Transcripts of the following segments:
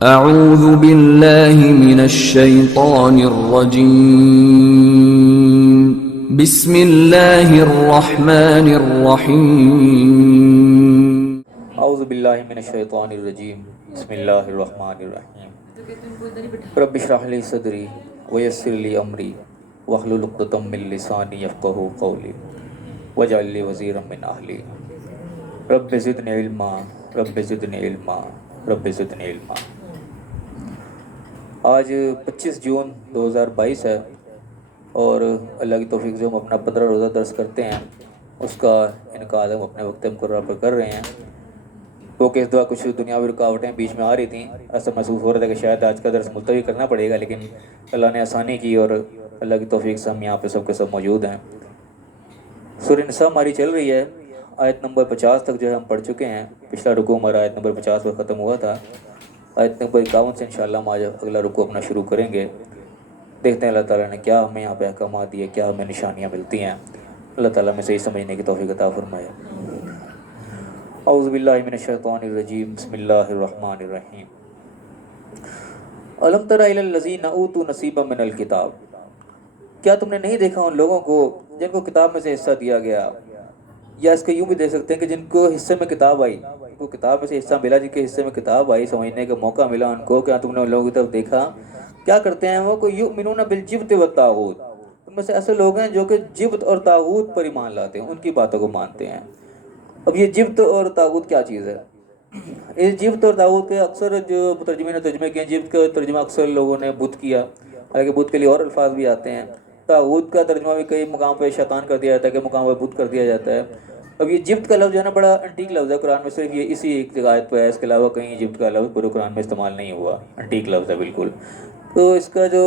اعوذ باللہ من الشیطان الرجیم بسم اللہ الرحمن الرحیم اعوذ باللہ من الشیطان الرجیم بسم اللہ الرحمن الرحیم رب اشرح لی صدری ویسر لی امری واحلل عقدۃ من لسانی یفقہوا قولی واجعل لی وزیرا من اہلی رب زدنی علما رب زدنی علما رب زدنی علما۔ آج 25 جون 2022 ہے اور اللہ کی توفیق سے ہم اپنا 15 روزہ درس کرتے ہیں، اس کا انعقاد ہم اپنے وقت مقررہ پر کر رہے ہیں۔ وہ کہ اس دعا کچھ دنیاوی رکاوٹیں بیچ میں آ رہی تھیں، ایسا محسوس ہو رہا تھا کہ شاید آج کا درس ملتوی کرنا پڑے گا، لیکن اللہ نے آسانی کی اور اللہ کی توفیق سے ہم یہاں پہ سب کے سب موجود ہیں۔ سورہ نساء ہماری چل رہی ہے، آیت نمبر 50 تک جو ہے ہم پڑھ چکے ہیں۔ پچھلا رکوع ہمارا آیت نمبر 50 پر ختم ہوا تھا۔ آیت نمبر 51 سے انشاءاللہ ہم آج اگلا رکوع اپنا شروع کریں گے۔ دیکھتے ہیں اللہ تعالیٰ نے کیا ہمیں یہاں پہ احکامات دیے، کیا ہمیں نشانیاں ملتی ہیں۔ اللہ تعالیٰ میں صحیح سمجھنے کی توفیق عطا فرمائے۔ اعوذ باللہ من الشیطان الرجیم بسم اللہ الرحمن الرحیم۔ الم تر الی الذین اوتوا نصیبا من الکتاب، کیا تم نے نہیں دیکھا ان لوگوں کو جن کو کتاب میں سے حصہ دیا گیا، یا اس کو یوں بھی دیکھ سکتے ہیں کہ جن کو حصے میں کتاب آئی، ان کو کتاب میں سے حصہ ملا، جن کے حصے میں کتاب آئی، سمجھنے کا موقع ملا ان کو۔ کیا تم نے ان لوگوں کی طرف دیکھا؟ کیا کرتے ہیں وہ؟ یؤمنون بالجبت والطاغوت، ان میں سے ایسے لوگ ہیں جو کہ جبت اور طاغوت پر ایمان لاتے ہیں، ان کی باتوں کو مانتے ہیں۔ اب یہ جبت اور طاغوت کیا چیز ہے؟ اس جبت اور طاغوت کے اکثر جو مترجمین نے ترجمے کیے، جبت کا ترجمہ اکثر لوگوں نے بت کیا، حالانکہ بت کے لیے اور الفاظ بھی آتے ہیں۔ طاغوت کا ترجمہ بھی کئی مقام پہ شیطان کر دیا جاتا ہے، کئی مقام پہ بت کر دیا جاتا ہے۔ اب یہ جبت کا لفظ جو ہے نا بڑا انٹیک لفظ ہے، قرآن میں صرف یہ اسی ایک آیت پہ ہے، اس کے علاوہ کہیں جبت کا لفظ پورے قرآن میں استعمال نہیں ہوا، انٹیک لفظ ہے بالکل۔ تو اس کا جو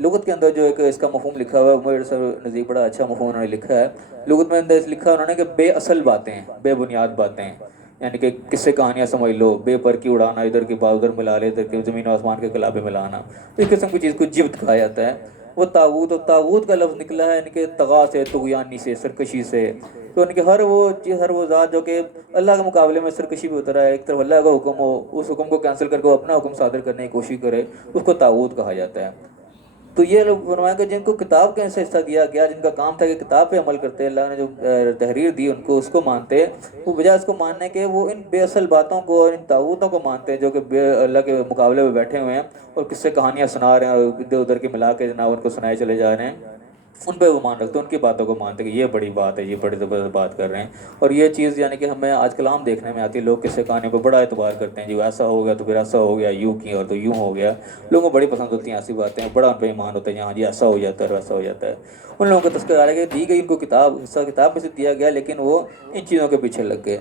لغت کے اندر جو ایک اس کا مفہوم لکھا ہوا ہے، میرے سر نزدیک بڑا اچھا مفہوم انہوں نے لکھا ہے۔ لغت میں اندر لکھا ہے انہوں نے کہ بے اصل باتیں، بے بنیاد باتیں، یعنی کہ قصے کہانیاں سمجھ لو، بے پر کی اڑانا، ادھر کی بات ادھر ملا لے، ادھر کی زمین و آسمان کے کلابے ملانا، اس قسم کی چیز کو جبت کہا جاتا ہے۔ وہ طاغوت، اور طاغوت کا لفظ نکلا ہے یعنی کہ طغا سے، طغیانی سے، سرکشی سے۔ تو ان کے ہر وہ ذات جو کہ اللہ کے مقابلے میں سرکشی پہ اترا ہے، ایک طرف اللہ کا حکم ہو، اس حکم کو کینسل کر کے وہ اپنا حکم صادر کرنے کی کوشش کرے، اس کو طاغوت کہا جاتا ہے۔ تو یہ لوگ فرمایا کہ جن کو کتاب کا حصہ دیا گیا، جن کا کام تھا کہ کتاب پہ عمل کرتے، اللہ نے جو تحریر دی ان کو، اس کو مانتے، وہ بجائے اس کو ماننے کے وہ ان بے اصل باتوں کو اور ان طاغوتوں کو مانتے ہیں جو کہ اللہ کے مقابلے میں بیٹھے ہوئے ہیں اور قصے کہانیاں سنا رہے ہیں اور ادھر ادھر کے ملا کے جناب ان کو سنائے چلے جا رہے ہیں، ان پہ وہ مان رکھتے ہیں، ان کی باتوں کو مانتے ہیں کہ یہ بڑی بات ہے، یہ بڑی زبردست بات کر رہے ہیں۔ اور یہ چیز یعنی کہ ہمیں آج کل عام دیکھنے میں آتی ہے، لوگ قصے کہانیوں پہ بڑا اعتبار کرتے ہیں، جو ایسا ہو گیا تو پھر ایسا ہو گیا، یوں کی اور تو یوں ہو گیا۔ لوگوں کو بڑی پسند ہوتی ہیں ایسی باتیں، بڑا ان پہ ایمان ہوتا ہے، ہاں جی ایسا ہو جاتا ہے ویسا ہو جاتا ہے۔ ان لوگوں کا تذکرہ ہے کہ دی گئی ان کو کتاب، حصہ کتاب میں سے دیا گیا، لیکن وہ ان چیزوں کے پیچھے لگ گئے۔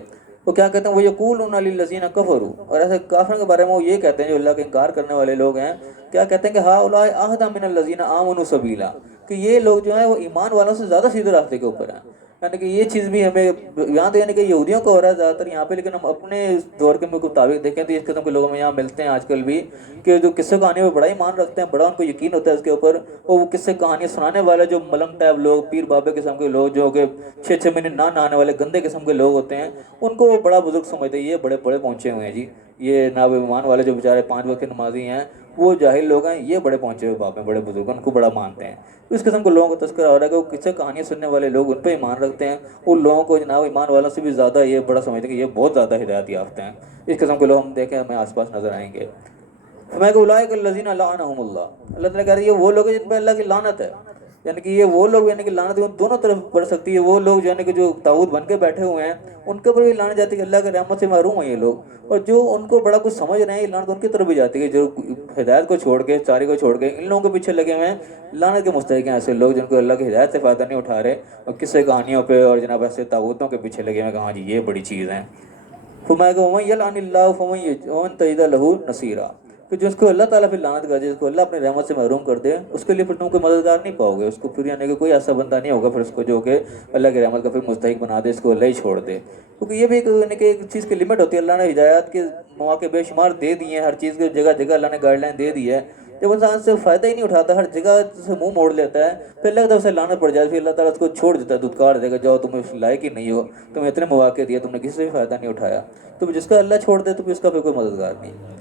وہ کیا کہتے ہیں؟ وہ یقولون للذین کفروا، اور ایسے کافروں کے بارے میں وہ یہ کہتے ہیں جو اللہ کا انکار کرنے والے لوگ ہیں، کیا کہتے ہیں کہ ہؤلاء اہدی من الذین آمنوا سبیلا، کہ یہ لوگ جو ہیں وہ ایمان والوں سے زیادہ سیدھے راستے کے اوپر ہیں۔ یعنی کہ یہ چیز بھی ہمیں یہاں تو یعنی کہ یہودیوں کو ہو رہا ہے زیادہ تر یہاں پہ، لیکن ہم اپنے دور کے مطابق دیکھیں تو اس قسم کے لوگوں میں یہاں ملتے ہیں آج کل بھی، کہ جو قصے کہانی میں بڑا ایمان رکھتے ہیں، بڑا ان کو یقین ہوتا ہے اس کے اوپر، اور وہ قصے کہانیاں سنانے والے جو ملنگ ٹائپ لوگ، پیر بابے قسم کے لوگ جو کہ 6 مہینے نہ نہانے والے گندے قسم کے لوگ ہوتے ہیں، ان کو وہ بڑا بزرگ سمجھتے ہیں، یہ بڑے بڑے پہنچے ہوئے ہیں جی، یہ ناب ایمان والے جو بیچارے 5 وقت کے نمازی ہیں وہ جاہل لوگ ہیں، یہ بڑے پہنچے ہوئے باپ ہیں، بڑے بزرگ، ان کو بڑا مانتے ہیں۔ اس قسم کے لوگوں کا تذکرہ ہو رہا ہے کہ وہ قصے کہانیاں سننے والے لوگ ان پہ ایمان رکھتے ہیں، ان لوگوں کو جناب ایمان والوں سے بھی زیادہ یہ بڑا سمجھتے ہیں کہ یہ بہت زیادہ ہدایت یافتہ ہیں۔ اس قسم کے لوگ ہم دیکھیں ہمیں آس پاس نظر آئیں گے۔ فرمایا کہ اولئک الذین لعنہم اللہ، اللہ تعالیٰ کہہ رہے ہیں یہ وہ لوگ ہیں جن پہ اللہ کی لعنت ہے، یعنی کہ یہ وہ لوگ یعنی کہ لعنت دونوں طرف پڑ سکتی ہے۔ وہ لوگ یعنی کہ جو طاغوت بن کے بیٹھے ہوئے ہیں ان کے اوپر بھی لعنت جاتی ہے کہ اللہ کے رحمت سے محروم ہیں یہ لوگ، اور جو ان کو بڑا کچھ سمجھ رہے ہیں یہ لعنت ان کی طرف بھی جاتی ہے، جو ہدایت کو چھوڑ کے، چاری کو چھوڑ کے ان لوگوں کے پیچھے لگے ہوئے ہیں، لعنت کے مستحق ہیں ایسے لوگ جن کو اللہ کی ہدایت سے فائدہ نہیں اٹھا رہے اور قصے کہانیوں پہ اور جناب ایسے طاغوتوں کے پیچھے لگے ہوئے ہیں کہ ہاں جی یہ بڑی چیز ہے۔ فرمایا کہ وَمَن يَلْعَنِ اللَّهُ فَمَن تَجِدَ لَهُ نَصِيرًا، کہ جس کو اللہ تعالیٰ پھر لعنت کر دے، جس کو اللہ اپنی رحمت سے محروم کر دے، اس کے لیے پھر تم کوئی مددگار نہیں پاؤ گے، اس کو پھر یعنی کہ کوئی ایسا بندہ نہیں ہوگا پھر اس کو جو کہ اللہ کی رحمت کا پھر مستحق بنا دے، اس کو اللہ ہی چھوڑ دے۔ کیونکہ یہ بھی یعنی کہ ایک چیز کی لمٹ ہوتی ہے، اللہ نے ہدایات کے مواقع بے شمار دے دیے ہیں، ہر چیز کی جگہ جگہ اللہ نے گائیڈ لائن دے دی ہے، جب انسان سے فائدہ ہی نہیں اٹھاتا، ہر جگہ سے منہ موڑ لیتا ہے، پھر اللہ کی طرف سے لعنت پڑ جائے، پھر اللہ تعالیٰ اس کو چھوڑ دیتا ہے، دھتکار دے گا، جاؤ تم اس لائق ہی نہیں ہو، تمہیں اتنے مواقع دیے، تم نے کسی سے بھی فائدہ نہیں اٹھایا۔ تو جس کا اللہ چھوڑ دے تو پھر اس کا پھر کوئی مددگار نہیں۔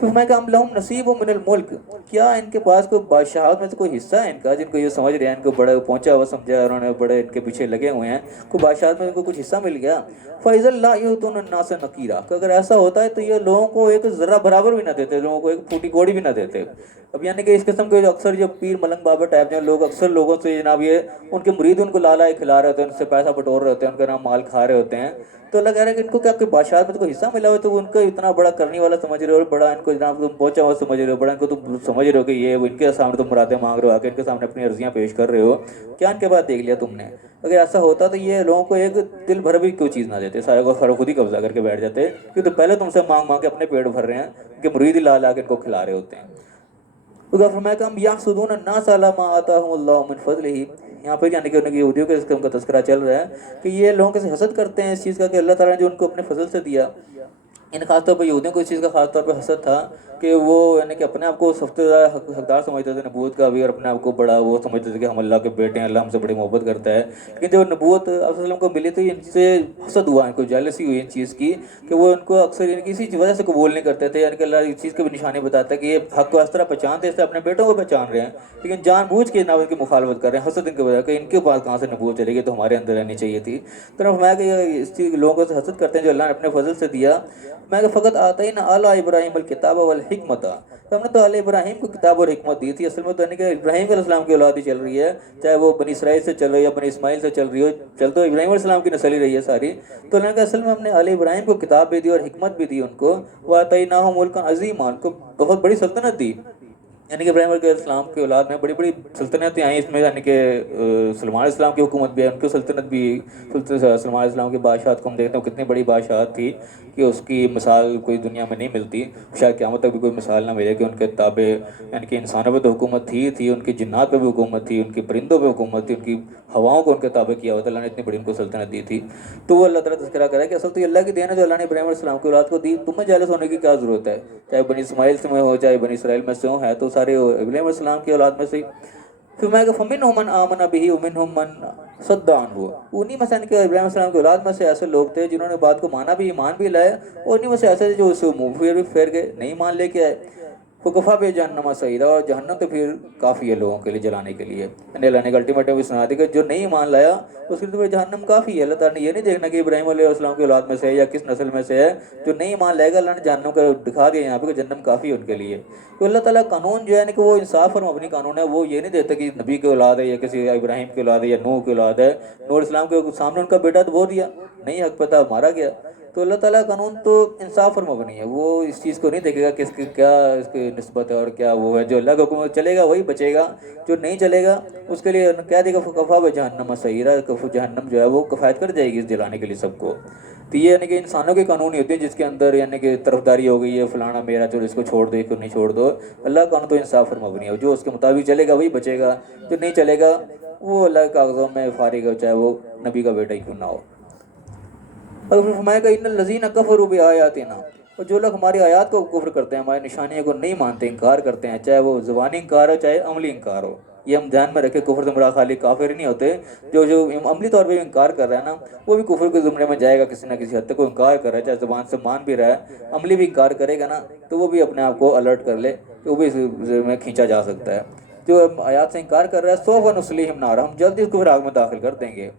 فرمایا کہ ام لہم نصیب من الملک، کیا ان کے پاس کوئی بادشاہت میں سے کوئی حصہ ہے ان کا، جن کو یہ سمجھ رہے ہیں ان کو بڑا پہنچا ہوا سمجھا ہے، انہوں نے بڑے ان کے پیچھے لگے ہوئے ہیں، کوئی بادشاہت میں ان کو کچھ حصہ مل گیا؟ فَإِذًا لَا يُؤْتُونَ النَّاسَ نَقِيرًا، کہ اگر ایسا ہوتا ہے تو یہ لوگوں کو ایک ذرہ برابر بھی نہ دیتے، لوگوں کو ایک پھوٹی کوڑی بھی نہ دیتے۔ اب یعنی کہ اس قسم کے جو اکثر جو پیر ملنگ بابا ٹائپ جو لوگ اکثر لوگوں سے جناب یہ ان کے مرید ان کو لالائے کھلا رہے ہوتے ہیں، ان سے پیسہ بٹور رہے ہوتے ہیں، ان کا نام مال کھا رہے ہوتے ہیں، تو اللہ کہہ رہا ہے کہ ان کو کیا کوئی بادشاہت میں تو کوئی حصہ ملا ہوا ہے، تو وہ ان کو اتنا بڑا کرنے والا سمجھ رہے ہو، بڑا ان کو جناب تم پہنچا ہوا سمجھ رہے ہو، بڑا ان کو تم سمجھ رہے ہو کہ یہ ان کے سامنے تم مرادیں مانگ رہے ہو، آ کے ان کے سامنے اپنی عرضیاں پیش کر رہے ہو، کیا ان کے بعد دیکھ لیا تم نے؟ اگر ایسا ہوتا تو یہ لوگوں کو ایک دل بھر بھی کوئی چیز نہ دیتے، سارے کو خود ہی قبضہ کر کے بیٹھ جاتے، کیونکہ تو پہلے تم سے مانگ مانگ کے اپنے پیٹ بھر رہے ہیں کہ مرید ہی لا لا کے ان کو کھلا رہے ہوتے ہیں۔ تو فرمایا کہ ہم یحسدون الناس علی ما آتاہم اللہ من فضلہ، یہاں پہ یعنی کہ ان کی یہودیوں کے اس کا تذکرہ چل رہا ہے کہ یہ لوگوں سے حسد کرتے ہیں اس چیز کا کہ اللہ تعالیٰ نے جو ان کو اپنے فضل سے دیا۔ ان خاص طور پہ یہودیوں کو اس چیز کا خاص طور پہ حسد تھا کہ وہ یعنی کہ اپنے آپ کو سب سے زیادہ حقدار سمجھتے تھے نبوت کا بھی، اور اپنے آپ کو بڑا وہ سمجھتے تھے کہ ہم اللہ کے بیٹے ہیں، اللہ ہم سے بڑی محبت کرتا ہے۔ لیکن جب نبوت آپ صلی اللہ علیہ وسلم کو ملی تو ان سے حسد ہوا، ان کو جیلسی ہوئی ان چیز کی کہ وہ ان کو اکثر ان کی اسی وجہ سے قبول نہیں کرتے تھے، یعنی کہ اللہ اس چیز کی بھی نشانی بتاتا ہے کہ یہ حق کو اس طرح پہچانتے اس طرح اپنے بیٹوں کو پہچان رہے ہیں، لیکن جان بوجھ کے نہ ان کی مخالفت کر رہے ہیں، حسد ان کی وجہ کہ ان کے پاس کہاں سے نبوت چلے گی، تو ہمارے اندر رہنی چاہیے تھی۔ تو فرمایا کہ یہ اس چیز لوگوں سے حسد کرتے ہیں جو اللہ نے اپنے فضل سے دیا۔ میں کہ فقط آتینا آل ابراہیم الکتاب والحکمت، تو ہم نے تو آل ابراہیم کو کتاب اور حکمت دی تھی۔ اصل میں تو یعنی کہ ابراہیم علیہ السلام کی اولاد ہی چل رہی ہے، چاہے وہ بنی اسرائیل سے چل رہی ہے یا بنی اسماعیل سے چل رہی ہو، چل تو ابراہیم علیہ السلام کی نسل ہی رہی ہے ساری۔ تو اللہ نے کہا اصل میں ہم نے آل ابراہیم کو کتاب بھی دی اور حکمت بھی دی ان کو، وآتیناہم ملکا عظیما، ان کو بہت بڑی سلطنت دی، یعنی کہ ابراہیم علیہ السلام کی اولاد میں بڑی بڑی سلطنتیں آئیں، اس میں یعنی کہ سلمان علیہ السلام کی حکومت بھی ہے، ان کی سلطنت بھی، سلمان علیہ السلام کی بادشاہت کو ہم دیکھتے ہیں کتنی بڑی بادشاہت تھی کہ اس کی مثال کوئی دنیا میں نہیں ملتی، شاید قیامت تک بھی کوئی مثال نہ ملے کہ ان کے تابع یعنی کہ انسانوں پہ تو حکومت تھی، ان کی جنات پہ بھی حکومت تھی، ان کی پرندوں پہ حکومت تھی، ان کی ہواؤں کو ان کے تابع کیا ہوا تھا، اللہ نے اتنی بڑی ان کو سلطنت دی تھی۔ تو وہ اللہ تعالیٰ تذکرہ کرا کہ اصل تو یہ اللہ کی دین ہے جو اللہ نے ابراہیم علیہ السلام کی اولاد کو دی، تمہیں جالس ہونے کی کیا ضرورت ہے، چاہے بنی اسماعیل سے ہو چاہے بنی اسرائیل میں سے ہو، ہے تو سارے ابراہیم علیہ السلام کی اولاد میں سے ہی۔ پھر میں کہ فمنہم من آمن بہ ومنہم من صد عنہ، انہی میں سے ان کے ابراہیم علیہ السلام کی اولاد میں سے ایسے لوگ تھے جنہوں نے بات کو مانا بھی، ایمان بھی لائے، اور انہی میں سے ایسے جو اسے منہ پھیر گئے، نہیں مان لے کے آئے۔ فکفا بے جہنم سعیرا، اور جہنم تو پھر کافی ہے لوگوں کے لیے جلانے کے لیے، یعنی اللہ نے الٹیمیٹم بھی سنا دی کہ جو نہیں ایمان لایا اس کے لیے جہنم کافی ہے۔ اللہ تعالیٰ نے یہ نہیں دیکھنا کہ ابراہیم علیہ السلام کی اولاد میں سے ہے یا کس نسل میں سے ہے، جو نہیں ایمان لائے گا اللہ نے جہنم کا دکھا دیا یہاں پہ کہ جہنم کافی ہے ان کے لیے۔ تو اللہ تعالیٰ قانون جو ہے کہ وہ انصاف اور مبنی قانون ہے، وہ یہ نہیں دیتا کہ نبی کی اولاد ہے یا کسی ابراہیم کی اولاد ہے یا نوح کی اولاد ہے، نوح علیہ السلام کے سامنے ان کا بیٹا تو وہ دیا نہیں، حق پتہ مارا گیا۔ تو اللہ تعالیٰ قانون تو انصاف اور مبنی ہے، وہ اس چیز کو نہیں دیکھے گا کہ اس کی کیا اس کی نسبت ہے اور کیا وہ ہے، جو اللہ کا حکم چلے گا وہی بچے گا، جو نہیں چلے گا اس کے لیے کہہ دے گا کفا بجہنم سعیرا، جہنم جو ہے وہ کفایت کر جائے گی اس جلانے کے لیے سب کو۔ تو یہ یعنی کہ انسانوں کے قانون ہی ہوتے ہیں جس کے اندر یعنی کہ طرفداری ہو گئی ہے، فلانا میرا چلو اس کو چھوڑ دو اس کو نہیں چھوڑ دو۔ اللہ کا قانون تو انصاف اور مبنی ہے، جو اس کے مطابق چلے گا وہی بچے گا، جو نہیں چلے گا وہ اللہ کے کاغذوں میں فارغ ہو، چاہے وہ نبی کا بیٹا ہی کیوں نہ ہو۔ اور پھر فرمایا کہ ان الذین کفروا بآیاتنا، اور جو لوگ ہماری آیات کو کفر کرتے ہیں، ہماری نشانیوں کو نہیں مانتے، انکار کرتے ہیں، چاہے وہ زبانی انکار ہو چاہے عملی انکار ہو، یہ ہم دھیان میں رکھے، کفر سے مراد خالی کافر ہی نہیں ہوتے، جو عملی طور پہ انکار کر رہا ہے نا وہ بھی کفر کے زمرے میں جائے گا، کسی نہ کسی حد تک وہ انکار کر رہا ہے، چاہے زبان سے مان بھی رہا ہے، عملی بھی انکار کرے گا نا تو وہ بھی اپنے آپ کو الرٹ کر لے کہ وہ بھی اس میں کھینچا جا سکتا ہے۔ جو آیات سے انکار کر رہا ہے سوف نصلیہم نارا، ہم جلدی اس کو پھر آگ میں داخل کر دیں گے۔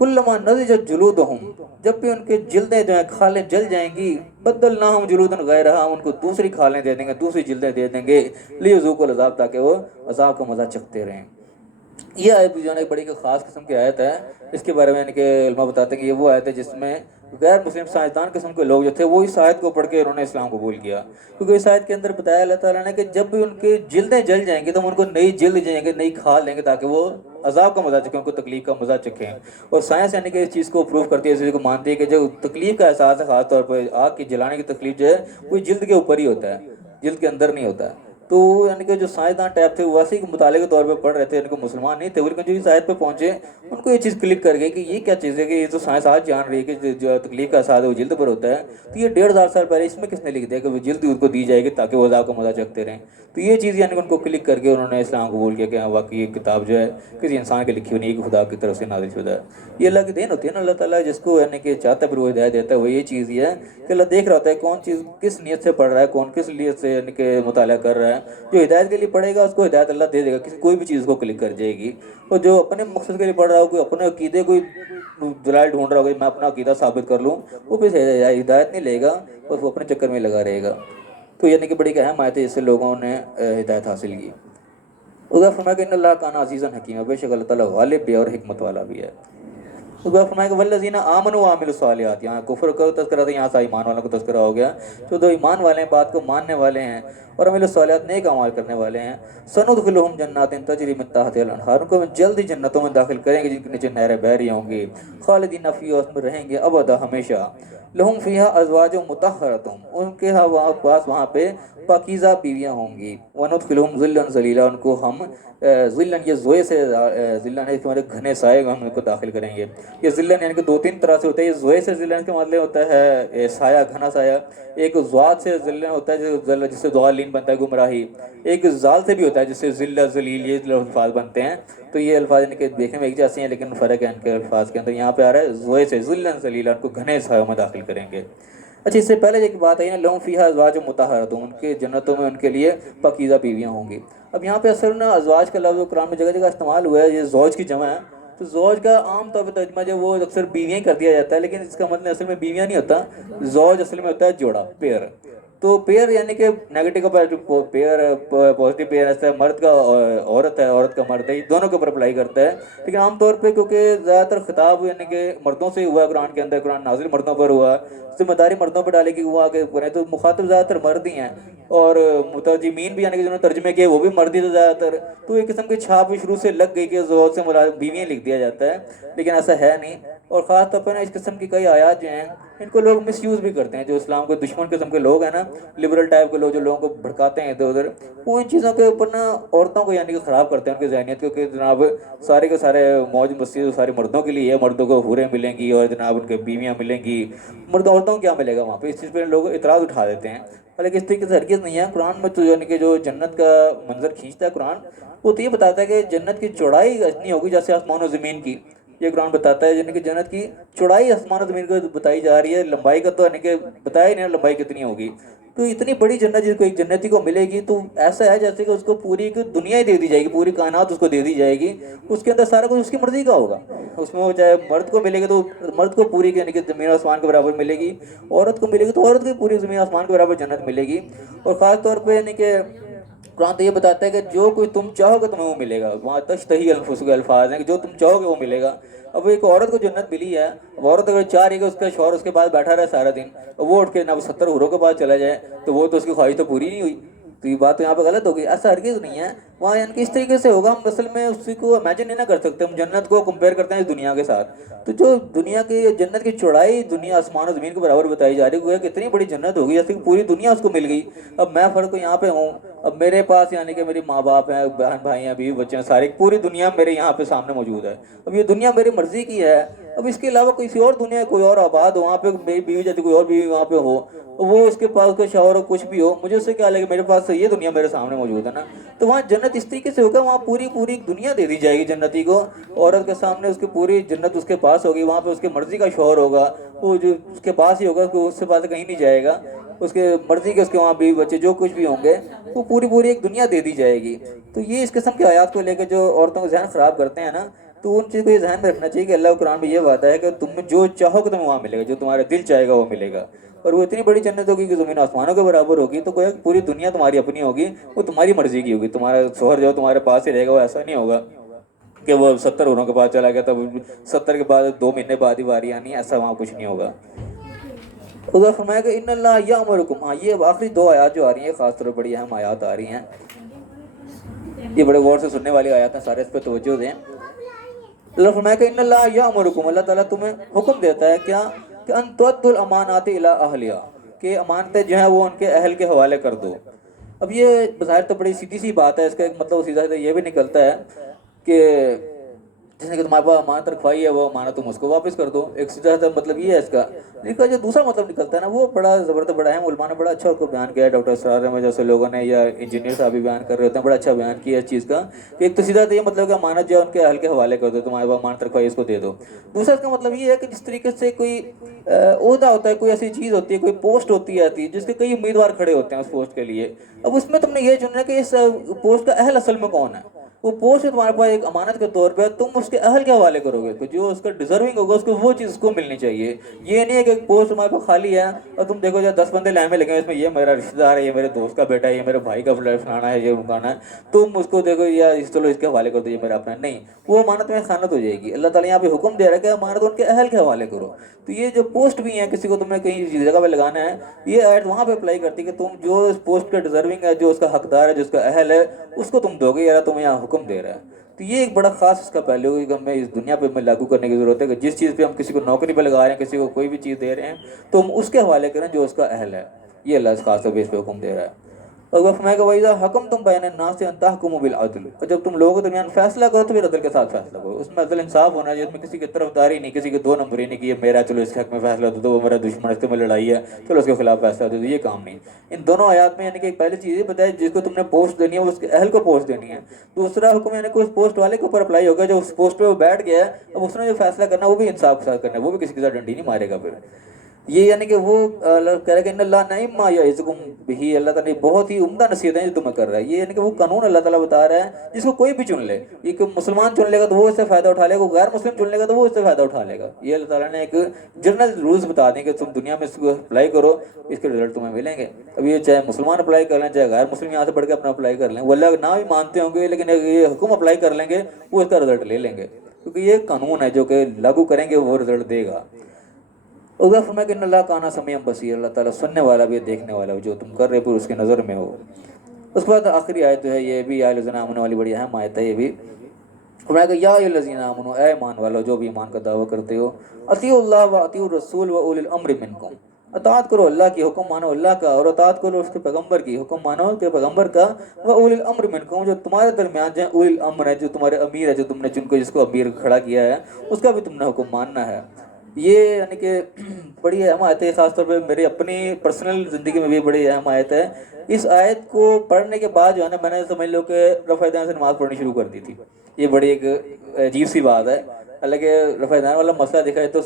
کلما نضجت جلودہم، جب بھی ان کے جلدیں جو ہیں کھالیں جل جائیں گی، بدلناہم جلودا غیرہا، ان کو دوسری کھالیں دے دیں گے، دوسری جلدیں دے دیں گے، لیذوقوا العذاب، تاکہ وہ عذاب کا مزہ چکھتے رہیں۔ یہ آیت جو ہے ایک بڑی خاص قسم کی آیت ہے، اس کے بارے میں یعنی کہ علماء بتاتے ہیں کہ یہ وہ آیت ہے جس میں غیر مسلم سائنسدان قسم کے لوگ جو تھے وہ اس آیت کو پڑھ کے انہوں نے اسلام قبول کیا، کیونکہ اس آیت کے اندر بتایا اللہ تعالیٰ نے کہ جب بھی ان کی جلدیں جل جائیں گی تو ہم ان کو نئی جلد دیں گے، نئی کھال دیں گے، تاکہ وہ عذاب کا مزہ چکھیں، ان کو تکلیف کا مزہ چکھیں۔ اور سائنس یعنی کہ اس چیز کو پروف کرتی ہے، اس چیز کو مانتی ہے کہ جو تکلیف کا احساس ہے خاص طور پر آگ کی جلانے کی تکلیف جو ہے وہ جلد کے اوپر ہی ہوتا ہے، جلد کے اندر نہیں ہوتا ہے۔ تو یعنی کہ جو سائنسدان ٹائپ تھے ویسے ہی مطالعے کے طور پہ پڑھ رہے تھے، ان کو مسلمان نہیں تھے، لیکن جو اس آیت پہ پہنچے ان کو یہ چیز کلک کر گئی کہ یہ کیا چیز ہے کہ یہ تو سائنس آج جان رہی ہے کہ جو تکلیف کا احساس ہے وہ جلد پر ہوتا ہے، تو یہ 1500 سال پہلے اس میں کس نے لکھ دیا کہ وہ جلد ان کو دی جائے گی تاکہ وہ عذاب کا مزہ چکتے رہیں. تو یہ چیز یعنی کہ ان کو کلک کر کے انہوں نے اسلام قبول کیا کہ ہاں واقعی یہ کتاب جو ہے کسی انسان کی لکھی ہوئی نہیں، کہ خدا کی طرف سے نازل شدہ ہے. یہ اللہ کی دین ہوتی ہے نا، اللہ تعالیٰ جس کو یعنی کہ چاہتا ہے پھر وہ ہدایت دیتا ہے. وہ یہ چیز یہ ہے کہ اللہ دیکھ رہا ہوتا ہے کون چیز کس نیت سے پڑھ رہا ہے، کون کس نیت سے یعنی کہ مطالعہ کر رہا ہے. جو ہدایت کے لیے پڑھے گا اس کو ہدایت اللہ دے دے گا، کسی کوئی بھی چیز کو کلک کر جائے گی. اور جو اپنے مقصد کے لیے پڑھ رہا ہو، کوئی اپنے عقیدے کوئی دلائل ڈھونڈ رہا ہوگا میں اپنا عقیدہ ثابت کر لوں، وہ پھر ہدایت نہیں لے گا اور وہ اپنے چکر میں لگا رہے گا. تو یعنی کہ بڑی اہم آیت ہے جس سے لوگوں نے ہدایت حاصل کی. خدا فرمایا کہ ان اللہ کان عزیزا حکیما، بے شک اللہ تعالیٰ غالب بھی ہے اور حکمت والا بھی ہے. خدا فرمایا کہ والذین آمنوا وعملوا الصالحات، یہاں کفر کا تذکرہ تھا، یہاں سے ایمان والوں کا تذکرہ ہو گیا. جو ایمان والے ہیں، بات کو ماننے والے ہیں اور عمل الصالحات نیک اعمال کرنے والے ہیں، سندخلہم جنات تجری من تحتها الانہار، ان کو جلد ہی جنتوں میں داخل کریں گے جن کے نیچے نہریں بہ رہی ہوں گی، خالدین فیہا، اس میں رہیں گے ابدا ہمیشہ. لہم فیہا ازواج مطہرۃ، ان کے پاس وہاں پہ پاکیزہ بیویاں ہوں گی. وندخلہم ظلا ظلیلا، ان کو ہم ظلن، یہ زوئے سے ظلن ہے، ہمارے گھنے سائے ہم ان کو داخل کریں گے. یہ ظلن یعنی کہ دو تین طرح سے ہوتا ہے. یہ زوئے سے ظلن کا مطلب ہوتا ہے سایہ، گھنا سایہ. ایک ذات سے ظلن ہوتا ہے جس سے ضالین بنتا ہے گمراہی. ایک زال سے بھی ہوتا ہے جس سے ذلہ ذلیل، یہ الفاظ بنتے ہیں. تو یہ الفاظ ان کے دیکھنے میں ایک جیسے ہیں لیکن فرق ہے ان کے الفاظ کے اندر. یہاں پہ آ رہا ہے زوئے سے ظلن ذلیلا، ان کو گھنے سایوں میں داخل کریں گے. اچھا، اس سے پہلے ایک بات ہے نا، لہم فیہا ازواج مطہرۃ، ان کے جنتوں میں ان کے لیے پاکیزہ بیویاں ہوں گی. اب یہاں پہ اصل نا ازواج کا لفظ قرآن میں جگہ جگہ استعمال ہوا ہے، یہ زوج کی جمع ہے. تو زوج کا عام طور پہ ترجمہ جو وہ اکثر بیویاں کر دیا جاتا ہے، لیکن اس کا مطلب اصل میں بیویاں نہیں ہوتا. زوج اصل میں ہوتا ہے جوڑا، پیئر. تو پیئر یعنی کہ نیگیٹو کا پیئر، پازیٹیو پیئر، ایسا مرد کا عورت ہے، عورت کا مرد ہے، یہ دونوں کے اوپر اپلائی کرتا ہے. لیکن عام طور پہ کیونکہ زیادہ تر خطاب یعنی کہ مردوں سے ہوا ہے قرآن کے اندر، قرآن نازل مردوں پر ہوا، ذمہ داری مردوں پہ ڈالے کہ وہ آگے کریں، تو مخاطب زیادہ تر مرد ہی ہیں. اور مترجمین بھی یعنی کہ جنہوں نے ترجمے کیے وہ بھی مرد ہی تھے زیادہ تر. تو ایک قسم کی چھاپ بھی شروع سے لگ گئی کہ زوج سے مراد بیویاں لکھ دیا جاتا ہے، لیکن ایسا ہے نہیں. اور خاص طور پر اس قسم کی کئی آیات جو ہیں ان کو لوگ مس یوز بھی کرتے ہیں. جو اسلام کے دشمن قسم کے لوگ ہیں نا، لبرل ٹائپ کے لوگ جو لوگوں کو بھڑکاتے ہیں ادھر ادھر، وہ ان چیزوں کے اوپر نا عورتوں کو یعنی کہ خراب کرتے ہیں ان کی ذہنیت کو، کہ جناب سارے کے سارے موج مستی سارے مردوں کے لیے ہے، مردوں کو حوریں ملیں گی اور جناب ان کے بیویاں ملیں گی، عورتوں کو کیا ملے گا وہاں پہ. اس چیز پہ لوگ اعتراض اٹھا دیتے ہیں، حالانکہ اس طریقے سے ہرگز نہیں ہے. قرآن میں تو یعنی کہ جو جنت کا منظر کھینچتا ہے قرآن، وہ تو یہ بتاتا ہے کہ جنت کی چوڑائی اتنی ہوگی جیسے آسمان و زمین کی. یہ قرآن بتاتا ہے یعنی کہ جنت کی چوڑائی آسمان و زمین کو بتائی جا رہی ہے، لمبائی کا تو یعنی کہ بتایا ہی نہیں لمبائی کتنی ہوگی. تو اتنی بڑی جنت جس کو ایک جنتی کو ملے گی، تو ایسا ہے جیسے کہ اس کو پوری ایک دنیا ہی دے دی جائے گی، پوری کائنات اس کو دے دی جائے گی. اس کے اندر سارا کچھ اس کی مرضی کا ہوگا. اس میں وہ چاہے مرد کو ملے گی تو مرد کو پوری یعنی کہ زمین و آسمان کے برابر ملے گی، عورت کو ملے گی تو عورت کو پوری زمین آسمان کے برابر جنت ملے گی. اور خاص طور پہ یعنی کہ قرآن تو یہ بتاتا ہے کہ جو کوئی تم چاہو گے تمہیں وہ ملے گا. وہاں تشتہی انفسکم کے الفاظ ہیں کہ جو تم چاہو گے وہ ملے گا. اب ایک عورت کو جنت ملی ہے، اب عورت اگر چاہ رہی ہے کہ اس کا شوہر اس کے پاس بیٹھا رہے سارا دن، وہ اٹھ کے نہ 70 حوروں کے پاس چلا جائے، تو وہ تو اس کی خواہش تو پوری نہیں ہوئی. تو یہ بات تو یہاں پہ غلط ہوگی. ایسا ہرگز نہیں ہے. وہاں یعنی کہ اس طریقے سے ہوگا، ہم اصل میں اسی کو امیجن نہیں نہ کر سکتے. ہم جنت کو کمپیئر کرتے ہیں اس دنیا کے ساتھ. تو جو دنیا کی جنت کی چوڑائی دنیا آسمان و زمین کے برابر بتائی جا رہی ہے کہ اتنی بڑی جنت ہوگی جیسے کہ پوری دنیا اس کو مل گئی. اب میں فرق یہاں پہ ہوں، اب میرے پاس یعنی کہ میری ماں باپ ہیں، بہن بھائی ہیں، بیوی بچے ہیں، سارے پوری دنیا میرے یہاں پہ سامنے موجود ہے. اب یہ دنیا میری مرضی کی ہے. اب اس کے علاوہ کسی اور دنیا کوئی اور آباد ہو، وہاں پہ میری بیوی جاتی کوئی اور بیوی وہاں پہ ہو، وہ اس کے پاس کوئی شوہر ہو، کچھ بھی ہو، مجھے اس سے کیا لگے، میرے پاس یہ دنیا میرے سامنے موجود ہے نا. تو وہاں جنت اس طریقے سے ہوگا، وہاں پوری دنیا دے دی جائے گی جنتی کو. عورت کے سامنے اس کی پوری جنت اس کے پاس ہوگی. وہاں پہ اس کے مرضی کا شوہر ہوگا، وہ جو اس کے پاس ہی ہوگا، اس سے پاس کہیں نہیں جائے گا. اس کے مرضی کے اس کے وہاں بیوی بچے جو کچھ بھی ہوں گے، وہ پوری ایک دنیا دے دی جائے گی. تو یہ اس قسم کی آیات کو لے کے جو عورتوں کا ذہن خراب کرتے ہیں نا، تو ان چیز کو یہ ذہن میں رکھنا چاہیے کہ اللہ قرآن میں یہ وعدہ ہے کہ تم جو چاہو گے تمہیں وہاں ملے گا، جو تمہارا دل چاہے گا وہ ملے گا. اور وہ اتنی بڑی جنت ہوگی کہ زمین آسمانوں کے برابر ہوگی. تو کوئی پوری دنیا تمہاری اپنی ہوگی، وہ تمہاری مرضی کی ہوگی. تمہارا شوہر جو تمہارے پاس ہی رہے گا، وہ ایسا نہیں ہوگا کہ وہ 70 حوروں کے پاس چلا گیا تب 70 کے بعد 2 مہینے بعد ہی واری آنی. ایسا وہاں کچھ نہیں ہوگا. خدا فرمایا کہ ان اللہ یامرکم. ہاں، یہ آخری 2 آیات جو آ رہی ہیں خاص طور پر بڑی اہم آیات آ رہی ہیں. یہ بڑے غور سے سننے والی آیات ہیں، سارے اس پہ توجہ دیں. اللہ فرمایا کہ ان اللہ یامرکم، اللہ تعالیٰ تمہیں حکم دیتا ہے کیا، کہ ان تؤدوا الامانات الی اہلیہا، کہ امانتیں جو ہیں وہ ان کے اہل کے حوالے کر دو. اب یہ بظاہر تو بڑی سیدھی سی بات ہے، اس کا ایک مطلب سیدھا سیدھا یہ بھی نکلتا ہے کہ جس نے کہ تمہارے پاس امانت رکھوائی ہے وہ امانت تم اس کو واپس کر دو، ایک سیدھا سیدھا مطلب یہ ہے اس کا۔ لیکن جو دوسرا مطلب نکلتا ہے نا وہ بڑا زبردست، بڑا اہم، علماء نے بڑا اچھا اس کو بیان کیا ہے، ڈاکٹر اسرار احمد جیسے لوگوں نے یا انجینئر صاحب بھی بیان کر رہے ہوتے ہیں، بڑا اچھا بیان کیا ہے اس چیز کا کہ ایک تو سیدھا تو یہ مطلب کہ امانت جو ہے ان کے اہل کے حوالے کر دو، تمہارے پاس امانت رکھوائی اس کو دے دو۔ دوسرا اس کا مطلب یہ ہے کہ جس طریقے سے کوئی عہدہ ہوتا ہے، کوئی ایسی چیز ہوتی ہے، کوئی پوسٹ ہوتی ہے جس کے کئی امیدوار کھڑے ہوتے ہیں اس پوسٹ کے لیے، اب اس میں تم نے یہ چننا ہے کہ اس پوسٹ کا اہل اصل میں کون ہے۔ وہ پوسٹ تمہارے پاس ایک امانت کے طور پہ تم اس کے اہل کے حوالے کرو گے، کہ جو اس کا ڈیزرونگ ہوگا اس کو وہ چیز اس کو ملنی چاہیے۔ یہ نہیں ہے کہ ایک پوسٹ تمہارے پاس خالی ہے اور تم دیکھو جب 10 بندے لائن میں لگے ہیں، اس میں یہ میرا رشتہ دار ہے، یہ میرے دوست کا بیٹا ہے، یہ میرے بھائی کا فلانا ہے، یہ مکانا ہے، تم اس کو دیکھو یا چلو اس کے حوالے کر دو یہ میرا اپنا، نہیں، وہ امانت میں خیانت ہو جائے گی۔ اللہ تعالیٰ یہاں پہ حکم دے رہا ہے کہ امانت ان کے اہل کے حوالے کرو۔ تو یہ جو پوسٹ بھی ہیں کسی کو تم نے کہیں جگہ پہ لگانا ہے، یہ ایڈ وہاں پہ اپلائی کرتی ہے کہ تم جو اس پوسٹ کا ڈیزرونگ ہے، جو اس کا حقدار ہے، جو اس کا اہل ہے، اس کو تم دو گے، یا تمہیں یہاں حکم دے رہا ہے۔ تو یہ ایک بڑا خاص اس کا پہلو ہے کہ ہمیں اس دنیا پہ ہمیں لاگو کرنے کی ضرورت ہے کہ جس چیز پہ ہم کسی کو نوکری پہ لگا رہے ہیں، کسی کو کوئی بھی چیز دے رہے ہیں، تو ہم اس کے حوالے کریں جو اس کا اہل ہے۔ یہ اللہ اس خاص طور پہ اس پہ حکم دے رہا ہے۔ اور وہ فرمایا کہ وَإِذَا حَكَمْتُمْ بَيْنَ النَّاسِ أَن تَحْكُمُوا بِالْعَدْلِ، اور جب تم لوگوں کے درمیان فیصلہ کرو تو پھر عدل کے ساتھ فیصلہ کرو۔ اس میں عدل انصاف ہونا چاہیے، اس میں کسی کی طرفداری نہیں، کسی کے دو نمبری نہیں کہ یہ میرا چلو اس کے حق میں فیصلہ دے دو، وہ میرا دشمن اس میں لڑائی ہے چلو اس کے خلاف فیصلہ دے دو، یہ کام نہیں۔ ان دونوں آیات میں یعنی کہ ایک پہلی چیز یہ بتائی جس کو تم نے پوسٹ دینی ہے وہ اس کے اہل کو پوسٹ دینی ہے۔ دوسرا حکم یعنی کہ اس پوسٹ والے کے اوپر اپلائی ہوگا جو اس پوسٹ پہ وہ بیٹھ گیا ہے، اب اس نے جو فیصلہ کرنا وہ بھی انصاف کے ساتھ کرنا ہے، وہ بھی کسی کے ساتھ ڈنڈی نہیں مارے گا پھر۔ یہ یعنی کہ وہ اللہ کہہ رہا ہے کہ ان اللہ نعم ما یعظکم بہ، اللہ تعالیٰ بہت ہی عمدہ نصیحتیں جو تمہیں کر رہا ہے۔ یہ یعنی کہ وہ قانون اللہ تعالیٰ بتا رہا ہے جس کو کوئی بھی چن لے، یہ کہ مسلمان چن لے گا تو وہ اس سے فائدہ اٹھا لے گا، غیر مسلم چن لے گا تو وہ اس سے فائدہ اٹھا لے گا۔ یہ اللہ تعالیٰ نے ایک جنرل رولز بتا دیں کہ تم دنیا میں اس کو اپلائی کرو، اس کے رزلٹ تمہیں ملیں گے۔ اب یہ چاہے مسلمان اپلائی کر لیں چاہے غیر مسلم یہاں سے پڑھ کے اپنا اپلائی کر لیں، وہ اللہ نہ بھی مانتے ہوں گے لیکن یہ حکم اپلائی کر لیں گے وہ اس کا رزلٹ لے لیں گے، کیونکہ یہ قانون ہے جو کہ لاگو کریں گے وہ رزلٹ دے گا۔ اور فرمایا کہ ان اللہ کانا سمیع بصیر، اللہ تعالیٰ سننے والا بھی ہے، دیکھنے والا بھی، جو تم کر رہے پھر اس کی نظر میں ہو۔ اس کے بعد آخری آیت جو ہے یہ بھی یا الذین آمنوا والی بڑی اہم آیت ہے۔ یہ بھی فرمایا کہ یا الذین آمنوا، اے ایمان والو جو بھی ایمان کا دعویٰ کرتے ہو، اطیعوا اللہ و اطیعوا الرسول و اولی الامر منکم، اطاعت کرو اللہ کی، حکم مانو اللہ کا، اور اطاعت کرو اس کے پیغمبر کی، حکم مانو اس کے پیغمبر کا، و اولی الامر منکم، جو تمہارے درمیان جو اولی الامر ہے، جو تمہارے امیر ہے، جو تم نے جن کو جس کو امیر کھڑا کیا ہے اس کا بھی تم نے حکم ماننا ہے۔ یہ یعنی کہ بڑی اہم آیت ہے، خاص طور پہ میری اپنی پرسنل زندگی میں بھی بڑی اہم آیت ہے۔ اس آیت کو پڑھنے کے بعد جو ہے نا میں نے سمجھ لو کہ رفع دین سے نماز پڑھنی شروع کر دی تھی۔ یہ بڑی ایک عجیب سی بات ہے، حالانکہ رفع دین والا مسئلہ دیکھا ہے تو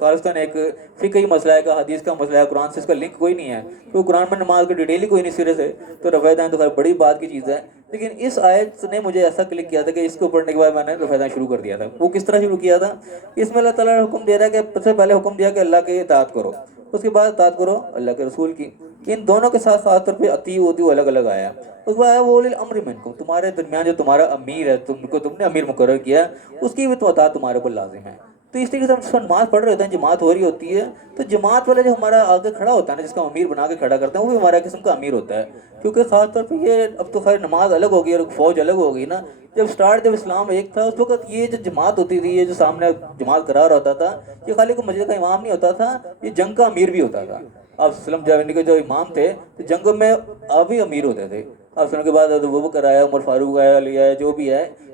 خالصتاً ایک فقہی مسئلہ ہے، کا حدیث کا مسئلہ ہے، قرآن سے اس کا لنک کوئی نہیں ہے، کیونکہ قرآن میں نماز کی ڈیٹیل ہی کوئی نہیں سرے سے، تو رفع دین تو خیر بڑی بات کی چیز ہے۔ لیکن اس آیت نے مجھے ایسا کلک کیا تھا کہ اس کو پڑھنے کے بعد میں نے رفع دین شروع کر دیا تھا۔ وہ کس طرح شروع کیا تھا؟ اس میں اللہ تعالیٰ نے حکم دے رہا ہے کہ سب سے پہلے حکم دیا کہ اللہ کی اطاعت کرو، اس کے بعد اطاعت کرو اللہ کے رسول کی۔ ان دونوں کے ساتھ خاص طور پہ اطیعوا الگ الگ آیا۔ اس کے بعد وہ اولی الامر منکم، تمہارے درمیان جو تمہارا امیر ہے، تم نے امیر مقرر کیا، اس کی بھی تو اطاعت تمہارے اوپر لازم ہے۔ تو اس طریقے سے ہم نماز پڑھ رہے ہوتے ہیں، جماعت ہو رہی ہوتی ہے، تو جماعت والے جو ہمارا آگے کھڑا ہوتا ہے نا، جس کا امیر بنا کے کھڑا کرتے ہیں، وہ بھی ہمارا قسم کا امیر ہوتا ہے، کیونکہ خاص طور پہ یہ اب تو خیر نماز الگ ہوگی اور فوج الگ ہوگی نا۔ جب اسلام ایک تھا اس وقت یہ جو جماعت ہوتی تھی، یہ جو سامنے جماعت قرار ہوتا تھا، یہ خالی کوئی مسجد کا امام نہیں ہوتا تھا، یہ جنگ کا امیر بھی ہوتا تھا۔ آپ وسلم کے جو امام تھے تو جنگوں میں آپ بھی امیر ہوتے تھے۔ آپ وسلم کے بعد ابوبکر آیا، عمر فاروق آیا، علی آیا،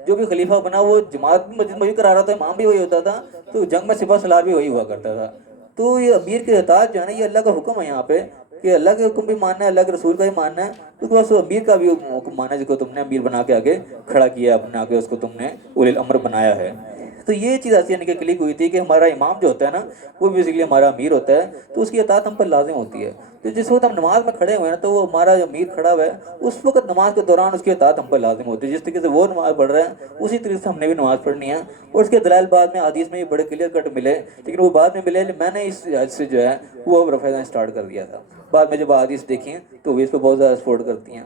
جو بھی خلیفہ بنا وہ جماعت بھی مسجد میں بھی کرا رہا تھا، امام بھی وہی ہوتا تھا، تو جنگ میں سپہ سالار بھی وہی ہوا کرتا تھا۔ تو یہ امیر کی اطاعت جو ہے نا، یہ اللہ کا حکم ہے یہاں پہ کہ اللہ کے حکم بھی ماننا ہے، اللہ کے رسول کا بھی ماننا ہے، تو بس امیر کا بھی حکم ماننا ہے جس کو تم نے امیر بنا کے آگے کھڑا کیا، اپنے آگے اس کو تم نے اولی الامر بنایا ہے۔ تو یہ چیز ایسی یعنی کہ کلک ہوئی تھی کہ ہمارا امام جو ہوتا ہے نا وہ بیسیکلی ہمارا امیر ہوتا ہے، تو اس کی اطاعت ہم پر لازم ہوتی ہے۔ تو جس وقت ہم نماز میں کھڑے ہوئے ہیں تو وہ ہمارا جو امیر کھڑا ہوا ہے اس وقت نماز کے دوران اس کی اطاعت ہم پر لازم ہوتی ہے۔ جس طریقے سے وہ نماز پڑھ رہا ہے اسی طریقے سے ہم نے بھی نماز پڑھنی ہے، اور اس کے دلائل بعد میں حدیث میں بھی بڑے کلیئر کٹ ملے، لیکن وہ بعد میں ملے، میں نے اس حدیث سے جو ہے وہ رفع دین اسٹارٹ کر دیا تھا۔ بعد میں جب حدیث دیکھی تو وہ اس پہ بہت زیادہ سپورٹ کرتی ہیں۔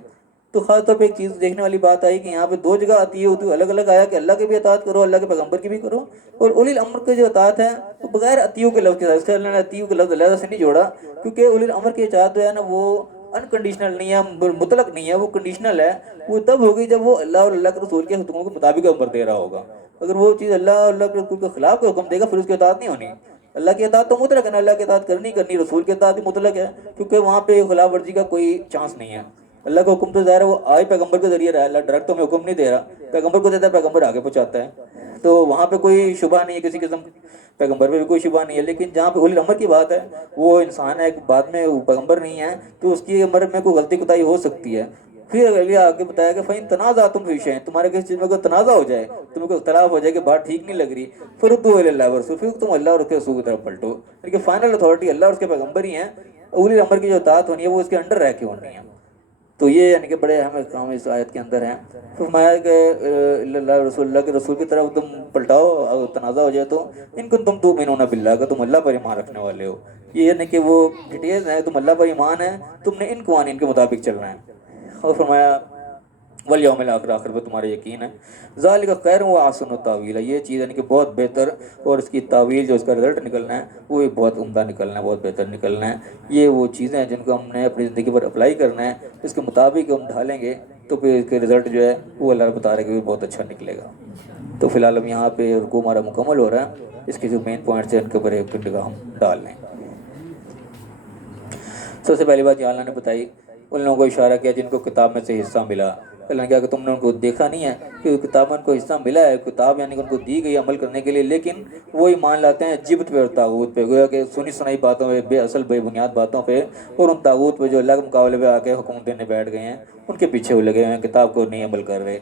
تو خاص طور پہ ایک چیز دیکھنے والی بات آئی کہ یہاں پہ دو جگہ آتی ہے اردو الگ الگ آیا کہ اللہ کی بھی اطاعت کرو، اللہ کے پیغمبر کی بھی کرو، اور اولی الامر کی جو اطاعت ہے وہ بغیر اطیعو کے لفظ کے ساتھ، اس سے اللہ نے اطیعو کے لفظ علیحدہ سے نہیں جوڑا، کیونکہ اولی الامر کی اطاعت جو ہے نا وہ انکنڈیشنل نہیں ہے، مطلق نہیں ہے، وہ کنڈیشنل ہے۔ وہ تب ہوگی جب وہ اللہ اور اللہ کے رسول کے حکموں کے مطابق امر دے رہا ہوگا۔ اگر وہ چیز اللہ اور اللہ کے رسول کے خلاف کوئی حکم دے گا پھر اس کی اطاعت نہیں ہونی۔ اللہ کی اطاعت تو مطلق ہے نا، اللہ کی اطاعت کرنی، رسول کی اطاعت بھی مطلق ہے، کیونکہ وہاں پہ خلاف ورزی کا کوئی چانس نہیں ہے۔ اللہ کا حکم تو ظاہر ہے وہ آئے پیغمبر کے ذریعے رہا ہے, اللہ ڈائریکٹ تو ہمیں حکم نہیں دے رہا, پیغمبر کو دیتا ہے, پیغمبر آگے پہنچاتا ہے. تو وہاں پہ کوئی شبہ نہیں ہے کسی قسم, پیغمبر پہ بھی کوئی شبہ نہیں ہے. لیکن جہاں پہ اولی الامر کی بات ہے, وہ انسان ہے, بعد میں وہ پیغمبر نہیں ہے, تو اس کی عمر میں کوئی غلطی کوتاہی ہو سکتی ہے. پھر اگلے آگے بتایا کہ فَإِن تَنَازَعْتُمْ فِي شَيْءٍ, تمہارے کسی چیز میں کوئی تنازع ہو جائے, تمہیں کوئی اختلاف ہو جائے کہ بات ٹھیک نہیں لگ رہی, فَرُدُّوهُ إِلَى اللَّهِ وَالرَّسُولِ, پھر تم اللہ اور اس کے رسول کی طرف پلٹو. لیکن فائنل اتھارٹی اللہ اور اس کے پیغمبر ہی ہیں, اولی الامر کی جو اطاعت ہونی ہے وہ اس کے انڈر رہ کے ہونی ہے. تو یہ یعنی کہ بڑے اہم احکام اس آیت کے اندر ہیں. فرمایا کہ اللہ رسول, اللہ کے رسول کی طرف تم پلٹاؤ اگر تنازع ہو جائے تو, ان کو تم تؤمنون باللہ, کہ تم اللہ پر ایمان رکھنے والے ہو. یہ یعنی کہ وہ ڈیٹیلز ہیں, تم اللہ پر ایمان ہے, تم نے ان قوانین کے مطابق چلنا ہے. اور فرمایا والیوم الاخر, آخر پہ تمہارا یقین ہے. ذالک خیر و احسن التاویل, یہ چیز یعنی کہ بہت بہتر, اور اس کی تعویل جو اس کا رزلٹ نکلنا ہے وہ بھی بہت عمدہ نکلنا ہے, بہت بہتر نکلنا ہے. یہ وہ چیزیں ہیں جن کو ہم نے اپنی زندگی پر اپلائی کرنا ہے, اس کے مطابق ہم ڈھالیں گے تو پھر اس کے رزلٹ جو ہے وہ اللہ رب بتا رہے کہ بہت اچھا نکلے گا. تو فی الحال ہم یہاں پہ رکوع ہمارا مکمل ہو رہا ہے, اس کے جو مین پوائنٹس ہیں ان کے اوپر ایک نگاہ ہم ڈال لیں. سب سے پہلی بات یہ اللہ نے بتائی, ان لوگوں کو اشارہ کیا جن کو کتاب میں سے حصہ ملا. اللہ نے کہا کہ تم نے ان کو دیکھا نہیں ہے کہ کتاب میں ان کو حصہ ملا ہے, کتاب یعنی کہ ان کو دی گئی عمل کرنے کے لیے, لیکن وہ ایمان لاتے ہیں جبت پہ اور طاغوت پہ, گویا کہ سنی سنائی باتوں پہ, بے اصل بے بنیاد باتوں پہ, اور ان طاغوت پہ جو اللہ کے مقابلے پہ آ کے حکم دینے بیٹھ گئے ہیں, ان کے پیچھے وہ لگے ہوئے ہیں, کتاب کو نہیں عمل کر رہے.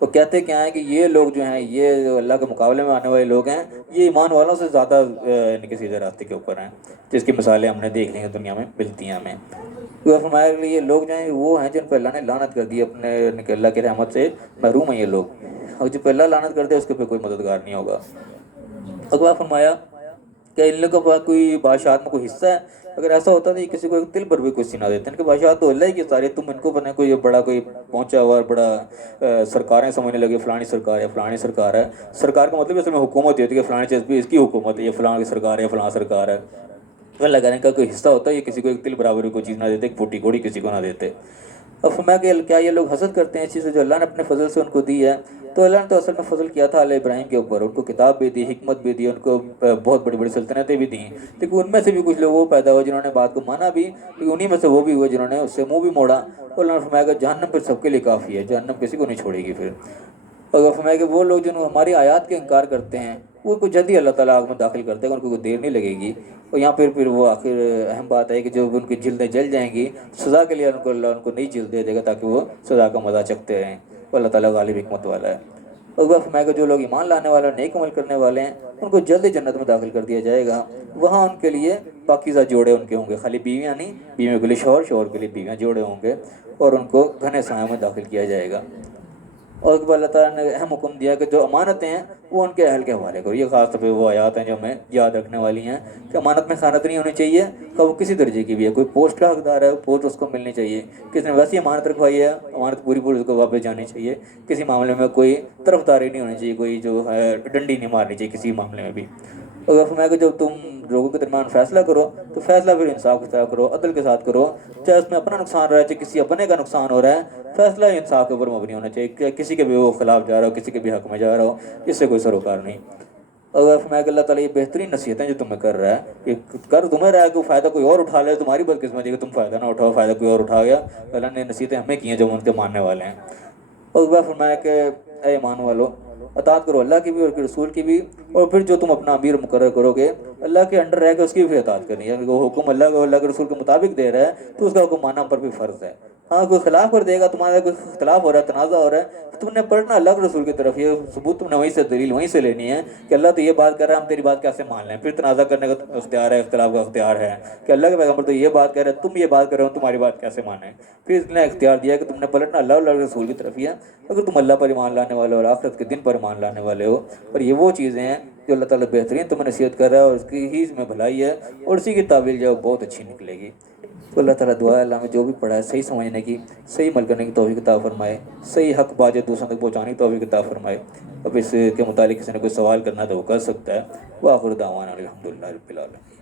وہ کہتے کیا ہیں کہ یہ لوگ جو ہیں, یہ جو اللہ کے مقابلے میں آنے والے لوگ ہیں, یہ ایمان والوں سے زیادہ یعنی کہ سیدھے راستے کے اوپر ہیں, جس کی مثالیں ہم نے دیکھ لی ہیں دنیا میں, ملتی ہیں ہمیں. فرمایا کہ یہ لوگ جو ہیں وہ ہیں جن پہ اللہ نے لعنت کر دی, اپنے یعنی کہ اللہ کی رحمت سے محروم ہیں یہ لوگ, اور جن پہ اللہ لعنت کر دے اس کے پہ کوئی مددگار نہیں ہوگا. اگلا فرمایا کہ ان لوگوں کا کوئی بادشاہت میں کوئی حصہ ہے, اگر ایسا ہوتا تو یہ کسی کو ایک دل پر بھی کوئی سنا دیتے ہیں کہ بادشاہت تو اللہ ہی کی ساری, تم ان کو بنے کوئی بڑا کوئی پہنچا ہوا بڑا سرکاریں سمجھنے لگے, فلانی سرکار ہے, فلانی سرکار ہے. سرکار کا مطلب اس میں حکومت ہوتی ہے کہ فلانی چیز بھی اس کی حکومت ہے, یہ فلاں کی سرکار ہے, فلاں سرکار ہے. اللہ کہنے کا کوئی حصہ ہوتا ہے, یہ کسی کو ایک تل برابر کوئی چیز نہ دیتے, ایک پھوٹی گھوڑی کسی کو نہ دیتے. اب فرمایا کہ کیا یہ لوگ حسد کرتے ہیں اس چیز سے جو اللہ نے اپنے فضل سے ان کو دی ہے؟ تو اللہ نے تو اصل میں فضل کیا تھا علیہ ابراہیم کے اوپر, ان کو کتاب بھی دی, حکمت بھی دی, ان کو بہت بڑی بڑی سلطنتیں بھی دیں, لیکن ان میں سے بھی کچھ لوگ وہ پیدا ہوئے جنہوں نے بات کو مانا بھی, لیکن انہی میں سے وہ بھی ہوئے جنہوں نے اس سے منہ بھی موڑا. اور اللہ نے فرمایا کہ جہنم پھر سب کے لیے کافی ہے, جہنم کسی کو نہیں چھوڑے گی. پھر اور فرمایا کہ وہ لوگ جنہوں ہماری آیات کے انکار کرتے ہیں وہ کو جلدی اللہ تعالیٰ آگ میں داخل کرتے ہیں, ان کو کوئی دیر نہیں لگے گی. اور یہاں پھر وہ آخر اہم بات ہے کہ جو ان کی جلدیں جل جائیں گی, سزا کے لیے اللہ ان کو نئی جلد دے دے گا تاکہ وہ سزا کا مزہ چکھتے رہیں. اللہ تعالیٰ غالب حکمت والا ہے. اور وہ فرمایا کہ جو لوگ ایمان لانے والے اور نیک عمل کرنے والے ہیں ان کو جلدی جنت میں داخل کر دیا جائے گا. وہاں ان کے لیے پاکیزہ جوڑے ان کے ہوں گے, خالی بیویاں نہیں, بیویوں کے لیے شوہر, شوہر کے لیے بیویاں جوڑے ہوں گے, اور ان کو گھنے سایوں میں داخل کیا جائے گا. اور اللہ تعالیٰ نے اہم حکم دیا کہ جو امانتیں ہیں وہ ان کے اہل کے حوالے کرو. یہ خاص طور پہ وہ آیات ہیں جو ہمیں یاد رکھنے والی ہیں کہ امانت میں خیانت نہیں ہونی چاہیے, کہ وہ کسی درجے کی بھی ہے. کوئی پوسٹ کا حقدار ہے, پوسٹ اس کو ملنی چاہیے. کسی نے ویسی امانت رکھوائی ہے, امانت پوری پوری اس کو واپس جانی چاہیے. کسی معاملے میں کوئی طرفداری نہیں ہونی چاہیے, کوئی جو ہے ڈنڈی نہیں مارنی چاہیے کسی معاملے میں بھی. اگر فرمایا کہ جب تم لوگوں کے درمیان فیصلہ کرو تو فیصلہ پھر انصاف کے ساتھ کرو, عدل کے ساتھ کرو, چاہے اس میں اپنا نقصان رہا ہے چاہے کسی اپنے کا نقصان ہو رہا ہے, فیصلہ انصاف کے اوپر مبنی ہونا چاہیے. کہ کسی کے بھی وہ خلاف جا رہا ہو, کسی کے بھی حق میں جا رہا ہو, اس سے کوئی سروکار نہیں. اگر فرمایا کہ اللہ تعالیٰ یہ بہترین نصیحتیں جو تمہیں کر رہا ہے, کہ کر تمہیں رہا ہے کہ فائدہ کوئی اور اٹھا لے, تمہاری بدقسمتی ہے کہ تم فائدہ نہ اٹھاؤ, فائدہ کوئی اور اٹھا گیا. اللہ نے نصیحتیں ہمیں کی ہیں جو ان کے ماننے والے ہیں. اور فرمایا کہ اے ایمان والو, اطاعت کرو اللہ کی بھی اور رسول کی بھی, اور پھر جو تم اپنا امیر مقرر کرو گے اللہ کے انڈر رہ کے اس کی بھی اطاعت کرنی ہے. وہ حکم اللہ کو اللہ کے رسول کے مطابق دے رہا ہے تو اس کا حکم ماننا ہم پر بھی فرض ہے. ہاں کوئی خلاف کر دے گا, تمہارا کوئی اختلاف ہو رہا ہے, تنازع ہو رہا ہے, تم نے پڑھنا اللہ کے رسول کی طرف, یہ ثبوت تم نے وہیں سے, دلیل وہیں سے لینی ہے کہ اللہ تو یہ بات کر رہا ہے, ہم تیری بات کیسے مان لیں. پھر تنازع کرنے کا اختیار ہے, اختلاف کا اختیار ہے کہ اللہ کے پیغمبر تو یہ بات کہہ رہے ہیں, تم یہ بات کر رہے ہو, تمہاری بات کیسے مانیں. پھر اس نے اختیار دیا کہ تم نے پلٹنا اللہ اور اللہ کے رسول کی طرف ہی ہے اگر تم اللہ پر ایمان لانے والے ہو اور آخرت کے دن پر ایمان لانے والے ہو. اور یہ وہ چیزیں ہیں جو اللہ تعالیٰ بہترین تمہیں نصیحت کر رہا ہے, اور اس کی ہی اس میں بھلائی ہے, اور اسی کی تعویل جو ہے بہت اچھی نکلے گی. تو اللہ تعالیٰ دعا ہے اللہ میں جو بھی پڑھا ہے صحیح سمجھنے کی, صحیح عمل کرنے کی توفیق عطا فرمائے, صحیح حق بات دوسروں تک پہنچانے کی توفیق عطا فرمائے. اب اس کے متعلق کسی نے کوئی سوال کرنا تو وہ کر سکتا ہے. وآخر دعوانا الحمدللہ رب العالمین.